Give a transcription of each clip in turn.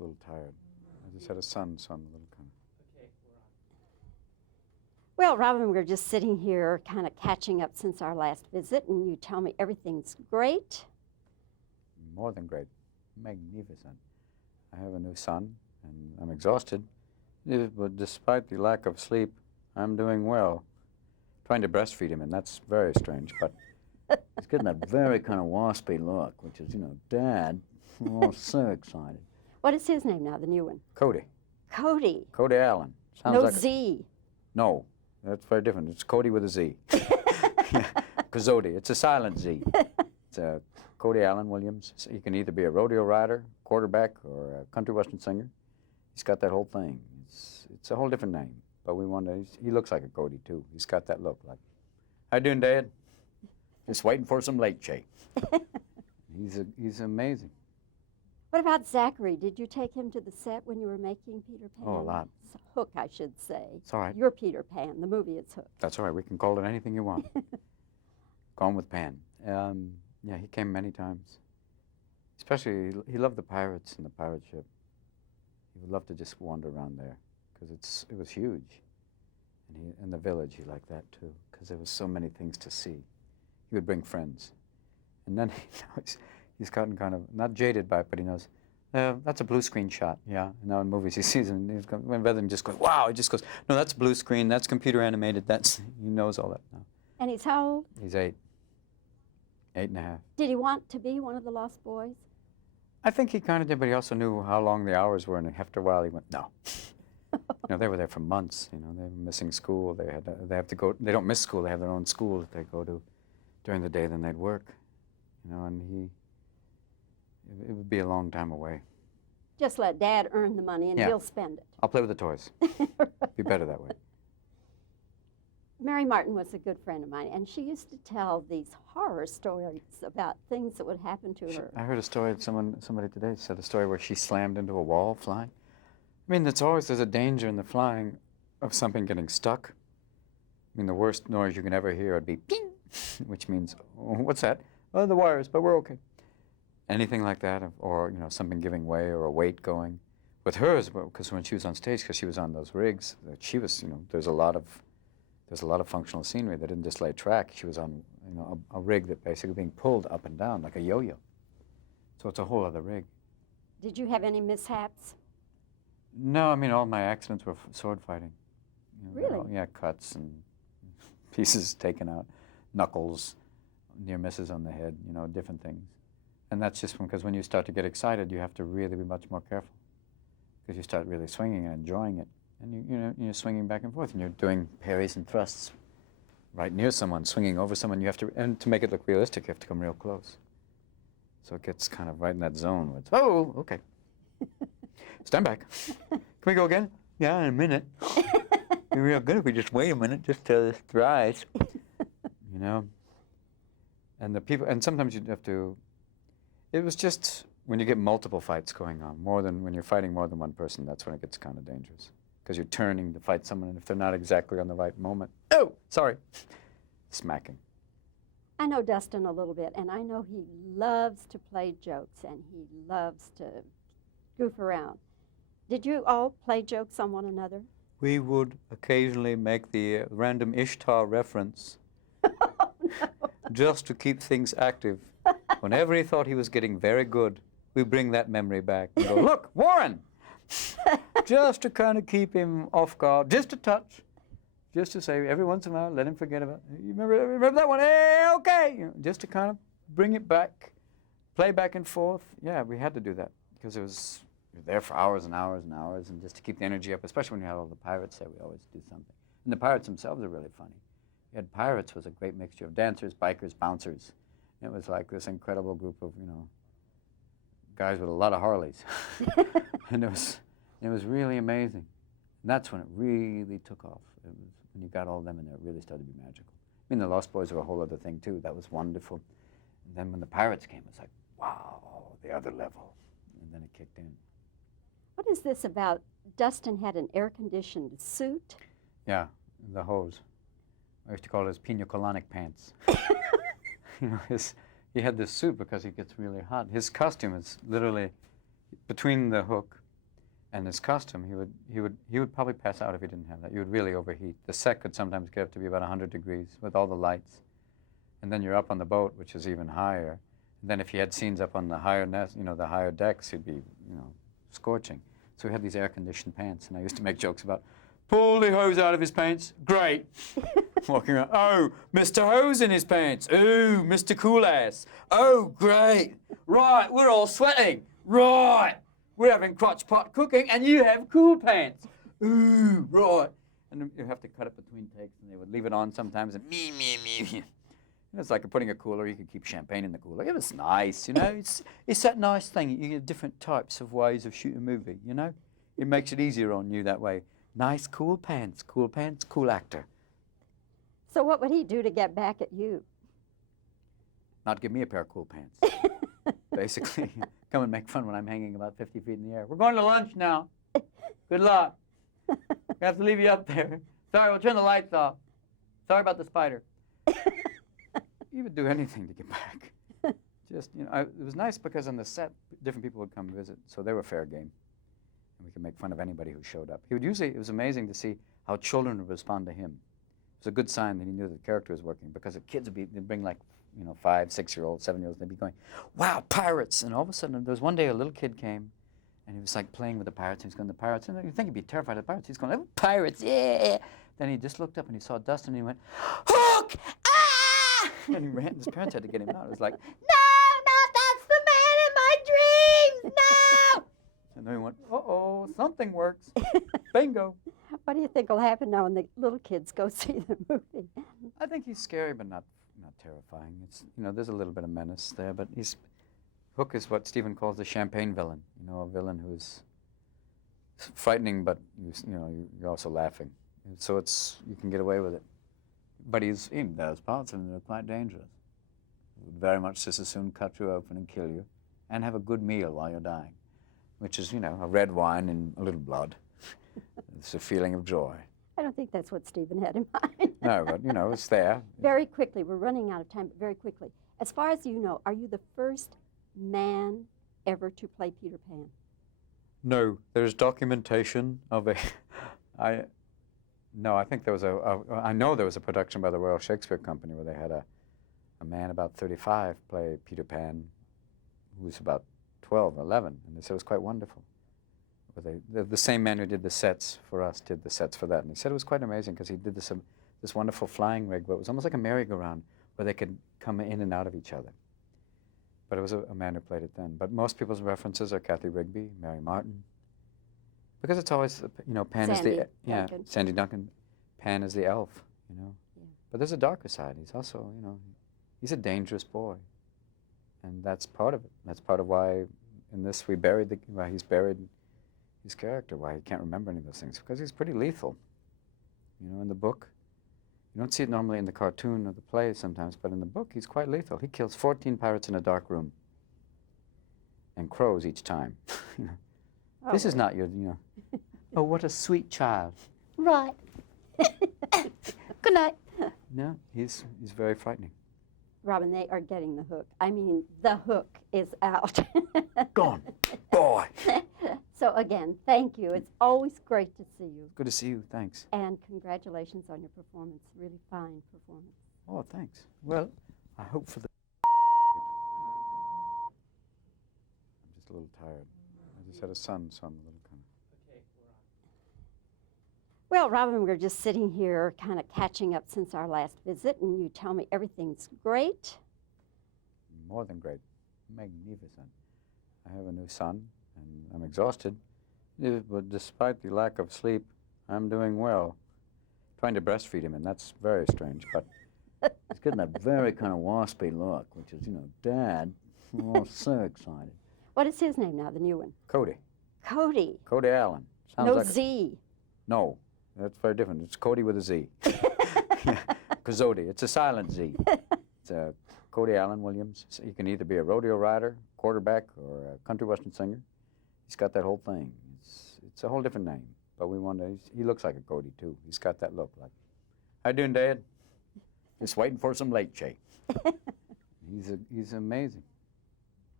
a little tired. I just had a son, so I'm a little kind of... Well, Robin, we're just sitting here kind of catching up since our last visit, and you tell me everything's great. More than great. Magnificent. I have a new son, and I'm exhausted. But despite the lack of sleep, I'm doing well. Trying to breastfeed him, and that's very strange, but he's getting that very kind of waspy look, which is, Dad, oh, so excited. What is his name now, the new one? Cody. Cody. Cody Allen. Sounds No like Z. No, that's very different. It's Cody with a Z. Kazodi. It's a silent Z. It's Cody Allen Williams. So he can either be a rodeo rider, quarterback, or a country western singer. He's got that whole thing. It's a whole different name. But he looks like a Cody, too. He's got that look. Like, how you doing, Dad? Just waiting for some late shake. He's amazing. What about Zachary? Did you take him to the set when you were making Peter Pan? Oh, a lot. Hook, I should say. It's all right. You're Peter Pan. The movie is Hook. That's all right. We can call it anything you want. Gone with Pan. Yeah, he came many times. Especially, he loved the pirates and the pirate ship. He would love to just wander around there because it was huge. And the village, he liked that too, because there was so many things to see. He would bring friends. And then he's gotten kind of, not jaded by it, but he knows, that's a blue screen shot, yeah. And now in movies he sees them, rather than just going, wow, he just goes, no, that's blue screen, that's computer animated, he knows all that now. And he's how old? He's 8. 8.5. Did he want to be one of the Lost Boys? I think he kind of did, but he also knew how long the hours were, and after a while he went, no. They were there for months, they were missing school, they have to go, they don't miss school, they have their own school that they go to during the day, then they'd work, and it would be a long time away. Just let Dad earn the money and he'll spend it. I'll play with the toys. Be better that way. Mary Martin was a good friend of mine, and she used to tell these horror stories about things that would happen to her. I heard a story, somebody today said a story where she slammed into a wall flying. I mean, there's a danger in the flying of something getting stuck. I mean, the worst noise you can ever hear would be ping, which means, oh, what's that? Oh, the wires, but we're okay. Anything like that, or something giving way or a weight going. With hers, because when she was on stage, because she was on those rigs, she was, there's a lot of functional scenery that didn't just lay track. She was on, a rig that basically being pulled up and down like a yo-yo. So it's a whole other rig. Did you have any mishaps? No, I mean, all my accidents were sword fighting. Really? Yeah, cuts and pieces taken out, knuckles, near misses on the head, different things. And that's just because when you start to get excited, you have to really be much more careful because you start really swinging and enjoying it. And you're swinging back and forth, and you're doing parries and thrusts right near someone, swinging over someone. And to make it look realistic, you have to come real close. So it gets kind of right in that zone where it's, oh, okay. Stand back. Can we go again? Yeah, in a minute. It'd be real good if we just wait a minute, just till this dries. And the people, and sometimes you'd have to, it was just when you get multiple fights going on, when you're fighting more than one person, that's when it gets kind of dangerous. Because you're turning to fight someone, and if they're not exactly on the right moment, oh, sorry, smacking. I know Dustin a little bit, and I know he loves to play jokes, and he loves to goof around. Did you all play jokes on one another? We would occasionally make the random Ishtar reference just to keep things active. Whenever he thought he was getting very good, we bring that memory back and go, look, Warren! Just to kind of keep him off guard, just a touch, just to say every once in a while, let him forget about it. You remember that one? Hey, okay! Just to kind of bring it back, play back and forth. Yeah, we had to do that because you're there for hours and hours and hours, and just to keep the energy up, especially when you had all the pirates there, we always do something. And the pirates themselves are really funny. You had pirates was a great mixture of dancers, bikers, bouncers. It was like this incredible group of, guys with a lot of Harleys. And it was really amazing. And that's when it really took off. It was when you got all of them in there, it really started to be magical. I mean, the Lost Boys were a whole other thing, too. That was wonderful. And then when the pirates came, it was like, wow, the other level. And then it kicked in. What is this about? Dustin had an air-conditioned suit? Yeah, the hose. I used to call it his pina colonic pants. He had this suit because he gets really hot. His costume is literally between the hook And his costume, he would probably pass out if he didn't have that. You would really overheat. The set could sometimes get up to be about 100 degrees with all the lights. And then you're up on the boat, which is even higher. And then if he had scenes up on the higher the higher decks, he'd be, scorching. So he had these air-conditioned pants, and I used to make jokes about, pull the hose out of his pants, great. Walking around, oh, Mr. Hose in his pants, ooh, Mr. Cool Ass, oh, great. Right, we're all sweating, right. We're having crotch pot cooking, and you have cool pants. Ooh, right. And then you have to cut it between takes, and they would leave it on sometimes, and me. It's like putting a cooler. You could keep champagne in the cooler. It was nice, It's that nice thing. You get different types of ways of shooting a movie, It makes it easier on you that way. Nice, cool pants, cool actor. So what would he do to get back at you? Not give me a pair of cool pants. Basically, come and make fun when I'm hanging about 50 feet in the air. We're going to lunch now. Good luck. I have to leave you up there. Sorry, we'll turn the lights off. Sorry about the spider. He would do anything to get back. Just, it was nice because on the set, different people would come visit, so they were fair game. And we could make fun of anybody who showed up. It was amazing to see how children would respond to him. It was a good sign that he knew that the character was working, because the kids they'd bring 5, 6-year-olds, 7-year-olds, they'd be going, wow, pirates! And all of a sudden, there was one day a little kid came, and he was like playing with the pirates, and he's going, the pirates, and you think he'd be terrified of the pirates. He's going, oh, pirates, yeah! Then he just looked up and he saw Dustin, and he went, Hook! Ah! And he ran, his parents had to get him out. It was like, no, that's the man in my dreams, no! And then he went, uh-oh, something works. Bingo. What do you think will happen now when the little kids go see the movie? I think he's scary, but not terrifying. It's there's a little bit of menace there, but Hook is what Stephen calls the champagne villain. A villain who's frightening, but you're also laughing. And so you can get away with it. But there's parts of him that are quite dangerous. He would very much just as soon cut you open and kill you, and have a good meal while you're dying, which is a red wine and a little blood. It's a feeling of joy. I don't think that's what Stephen had in mind. No, but it's there. Very quickly, we're running out of time, but very quickly. As far as you know, are you the first man ever to play Peter Pan? No, there's documentation of I think there was I know there was a production by the Royal Shakespeare Company where they had a man about 35 play Peter Pan, who was about 12, 11, and they said it was quite wonderful. But the same man who did the sets for us did the sets for that, and he said it was quite amazing because he did this wonderful flying rig, but it was almost like a merry-go-round where they could come in and out of each other. But it was a man who played it then. But most people's references are Kathy Rigby, Mary Martin, because it's always Pan is the Sandy Duncan. Pan is the elf, Yeah. But there's a darker side. He's also he's a dangerous boy, and that's part of it. That's part of why in this he's buried his character, why he can't remember any of those things, because he's pretty lethal. In the book, you don't see it normally in the cartoon or the play sometimes, but in the book, he's quite lethal. He kills 14 pirates in a dark room and crows each time. Oh. This is not your, oh, what a sweet child. Right. Good night. No, he's very frightening. Robin, they are getting the hook. I mean, the hook is out. Gone, boy. So again, thank you. It's always great to see you. Good to see you, thanks. And congratulations on your performance. Really fine performance. Oh, thanks. Well, I hope for the... I'm just a little tired. I just had a son, so I'm a little kind of... Well, Robin, we're just sitting here kind of catching up since our last visit, and you tell me everything's great. More than great. Magnificent. I have a new son, and I'm exhausted. But despite the lack of sleep, I'm doing well. Trying to breastfeed him, and that's very strange, but he's getting that very kind of waspy look, which is, Dad, oh, so excited. What is his name now, the new one? Cody. Cody. Cody Allen. Sounds No like Z. No, that's very different. It's Cody with a Z. Kazodi. It's a silent Z. It's Cody Allen Williams. So he can either be a rodeo rider, quarterback, or a country western singer. He's got that whole thing. It's a whole different name. But he looks like a Cody, too. He's got that look like, how you doing, Dad? Just waiting for some late shake. He's amazing.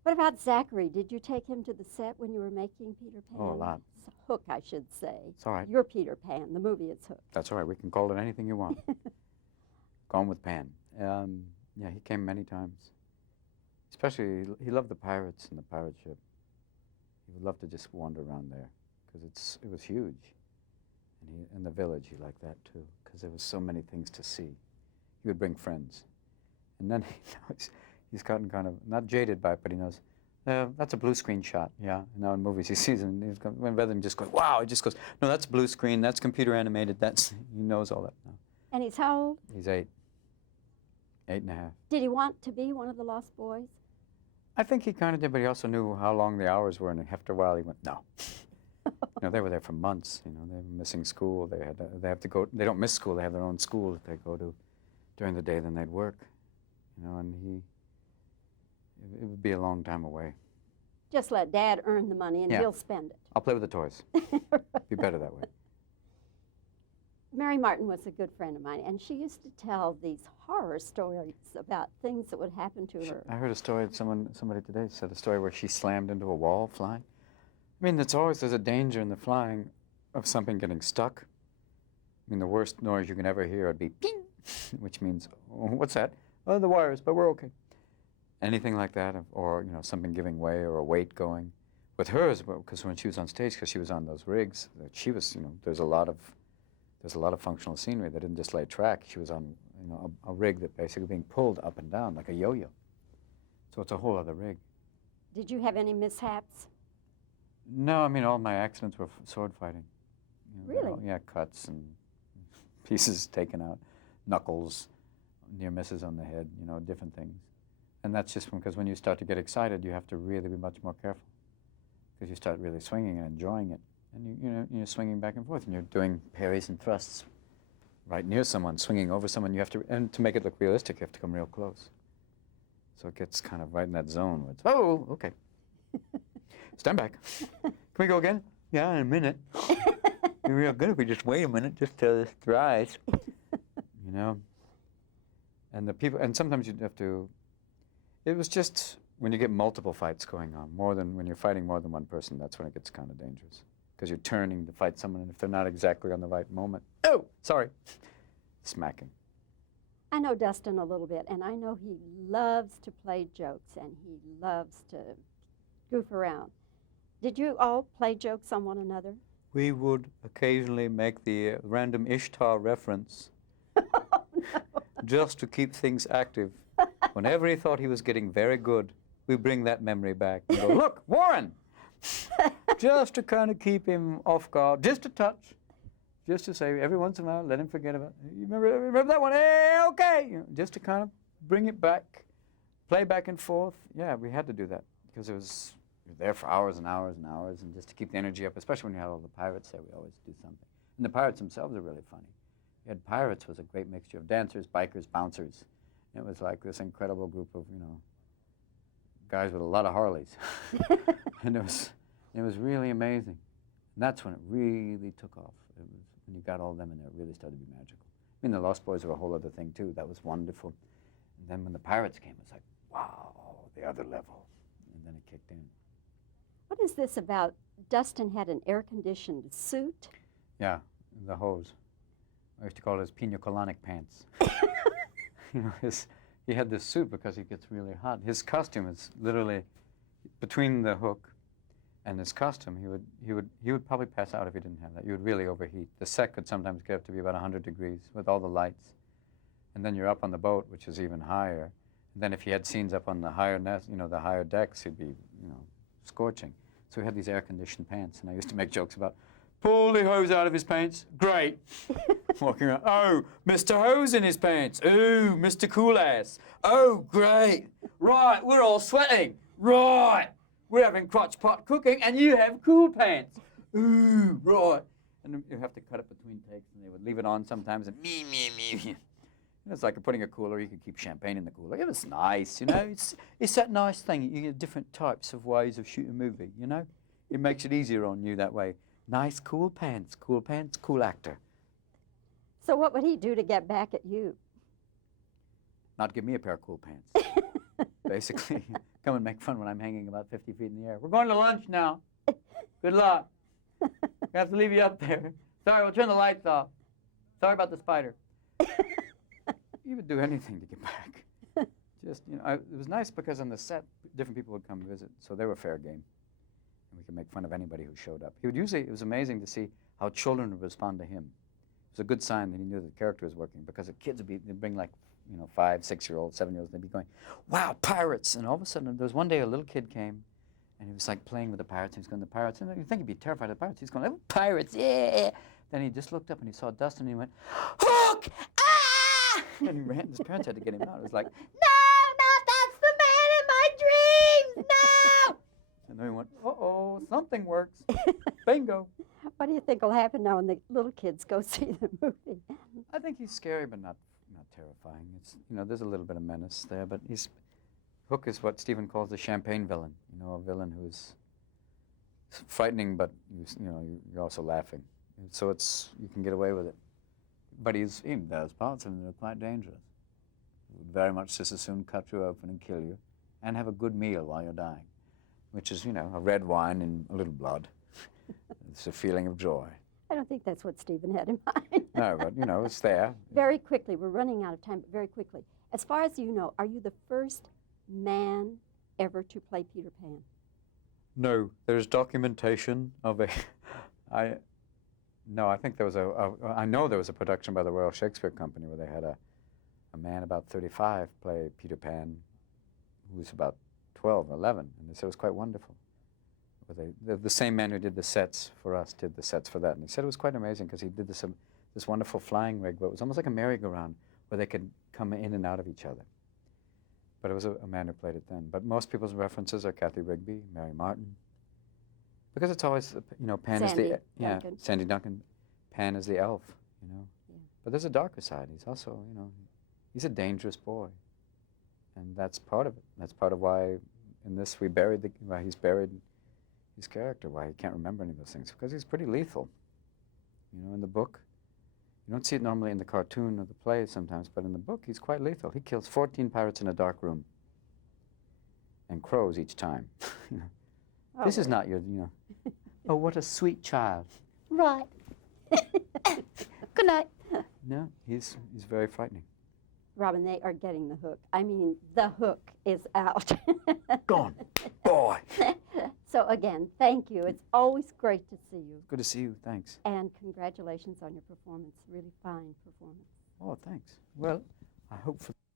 What about Zachary? Did you take him to the set when you were making Peter Pan? Oh, a lot. Hook, I should say. It's all right. You're Peter Pan. The movie is Hook. That's all right. We can call it anything you want. Gone with Pan. Yeah, he came many times. Especially, he loved the pirates and the pirate ship. He would love to just wander around there because it was huge. And the village, he liked that too because there was so many things to see. He would bring friends. And then he's gotten kind of, not jaded by it, but he knows, that's a blue screen shot, yeah. Now in movies he sees it, and he's going, rather than just going, wow, he just goes, no, that's blue screen, that's computer animated, he knows all that now. And he's how old? He's 8. 8.5. Did he want to be one of the Lost Boys? I think he kind of did, but he also knew how long the hours were, and after a while he went, no. They were there for months, they were missing school, they have to go, they don't miss school, they have their own school that they go to during the day, then they'd work, and it would be a long time away. Just let Dad earn the money and Yeah. he'll spend it. I'll play with the toys. Be better that way. Mary Martin was a good friend of mine, and she used to tell these horror stories about things that would happen to her. I heard a story, somebody today said a story where she slammed into a wall flying. I mean, there's a danger in the flying of something getting stuck. I mean, the worst noise you can ever hear would be ping, which means, oh, what's that? Oh, the wires, but we're okay. Anything like that, or something giving way or a weight going. With hers, because when she was on stage, because she was on those rigs, she was, there's a lot of functional scenery that didn't just lay track. She was on, a rig that basically being pulled up and down like a yo-yo. So it's a whole other rig. Did you have any mishaps? No, I mean, all my accidents were sword fighting. Really? Yeah, cuts and pieces taken out, knuckles, near misses on the head, different things. And that's just because when you start to get excited, you have to really be much more careful because you start really swinging and enjoying it. And you're swinging back and forth, and you're doing parries and thrusts right near someone, swinging over someone. And to make it look realistic, you have to come real close. So it gets kind of right in that zone where it's, oh, okay. Stand back. Can we go again? Yeah, in a minute. It'd be real good if we just wait a minute just till this dries. And the people, and sometimes you'd have to, it was just when you get multiple fights going on, when you're fighting more than one person, that's when it gets kind of dangerous. Because you're turning to fight someone, and if they're not exactly on the right moment, oh, sorry, smacking. I know Dustin a little bit, and I know he loves to play jokes, and he loves to goof around. Did you all play jokes on one another? We would occasionally make the random Ishtar reference just to keep things active. Whenever he thought he was getting very good, we bring that memory back and go, look, Warren! Just to kind of keep him off guard, just a touch, just to say every once in a while, let him forget about it. You remember that one? Hey, okay! Just to kind of bring it back, play back and forth. Yeah, we had to do that because you're there for hours and hours and hours, and just to keep the energy up, especially when you had all the pirates there, we always do something. And the pirates themselves are really funny. You had pirates was a great mixture of dancers, bikers, bouncers. It was like this incredible group of, guys with a lot of Harleys. And it was really amazing. And that's when it really took off. It was when you got all of them in there, it really started to be magical. I mean, the Lost Boys were a whole other thing, too. That was wonderful. And then when the pirates came, it was like, wow, the other level. And then it kicked in. What is this about? Dustin had an air-conditioned suit? Yeah, the hose. I used to call it his pina colonic pants. He had this suit because he gets really hot. His costume is literally between the hook and his costume. He would probably pass out if he didn't have that. You would really overheat. The set could sometimes get up to be about 100 degrees with all the lights, and then you're up on the boat, which is even higher. And then if he had scenes up on the higher the higher decks, he'd be scorching. So he had these air-conditioned pants, and I used to make jokes about, pull the hose out of his pants. Great. Walking around. Oh, Mr. Hose in his pants. Ooh, Mr. Cool Ass. Oh, great. Right, we're all sweating. Right. We're having crotch pot cooking, and you have cool pants. Ooh, right. And you have to cut it between takes, and they would leave it on sometimes, and me. It's like putting a cooler. You could keep champagne in the cooler. It was nice, It's that nice thing. You get different types of ways of shooting a movie, It makes it easier on you that way. Nice, cool pants, cool actor. So what would he do to get back at you? Not give me a pair of cool pants. Basically, come and make fun when I'm hanging about 50 feet in the air. We're going to lunch now. Good luck. We have to leave you up there. Sorry, we'll turn the lights off. Sorry about the spider. He would do anything to get back. Just, it was nice because on the set, different people would come visit, so they were fair game. And we could make fun of anybody who showed up. It was amazing to see how children would respond to him. It was a good sign that he knew the character was working, because the kids they'd bring 5, 6-year-olds, 7-year-olds, they'd be going, wow, pirates! And all of a sudden, there was one day a little kid came, and he was like playing with the pirates, and he was going, the pirates, and you think he'd be terrified of the pirates. He's going, oh, pirates, yeah! Then he just looked up and he saw Dustin, and he went, Hook! Ah! And he ran, his parents had to get him out. It was like, no, that's the man in my dreams, no! And then he went, uh-oh, something works. Bingo. What do you think will happen now when the little kids go see the movie? I think he's scary, but not terrifying. It's, there's a little bit of menace there, but Hook is what Stephen calls the champagne villain. A villain who's frightening, but you're also laughing. So you can get away with it. But there's parts of him that are quite dangerous. He would very much just as soon cut you open and kill you, and have a good meal while you're dying, which is, a red wine and a little blood. It's a feeling of joy. I don't think that's what Stephen had in mind. No, but, it's there. Very quickly, we're running out of time, but very quickly. As far as you know, are you the first man ever to play Peter Pan? No, there's documentation of I think there was I know there was a production by the Royal Shakespeare Company where they had a man about 35 play Peter Pan who was about 12, 11, and they said it was quite wonderful. The same man who did the sets for us did the sets for that, and he said it was quite amazing because he did this wonderful flying rig, but it was almost like a merry-go-round where they could come in and out of each other. But it was a man who played it then. But most people's references are Kathy Rigby, Mary Martin, because it's always, Pan Sandy is Duncan. Sandy Duncan. Pan is the elf, Yeah. But there's a darker side. He's also, he's a dangerous boy, and that's part of it. That's part of why in this why he's buried his character, why he can't remember any of those things, because he's pretty lethal. In the book, you don't see it normally in the cartoon or the play sometimes, but in the book, he's quite lethal. He kills 14 pirates in a dark room and crows each time. Oh, this is not your, oh, what a sweet child. Right. Good night. No, he's very frightening. Robin, they are getting the hook. I mean, the hook is out. Gone, boy. So again, thank you. It's always great to see you. Good to see you, thanks. And congratulations on your performance. Really fine performance. Oh, thanks. Well, I hope for